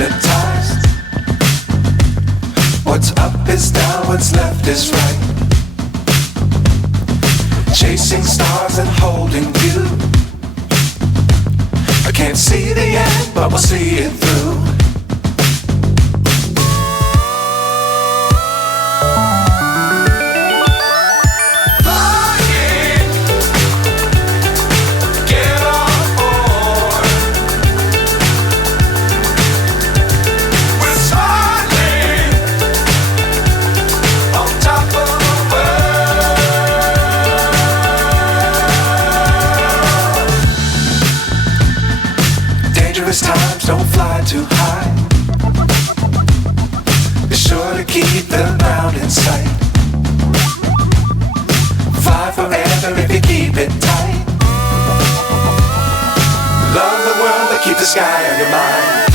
hypnotized. What's up is down, what's left is right. Chasing stars and holding you. I can't see the end, but we'll see it through. Dangerous times, don't fly too high. Be sure to keep the ground in sight. Fly forever if you keep it tight. Love the world, but keep the sky on your mind.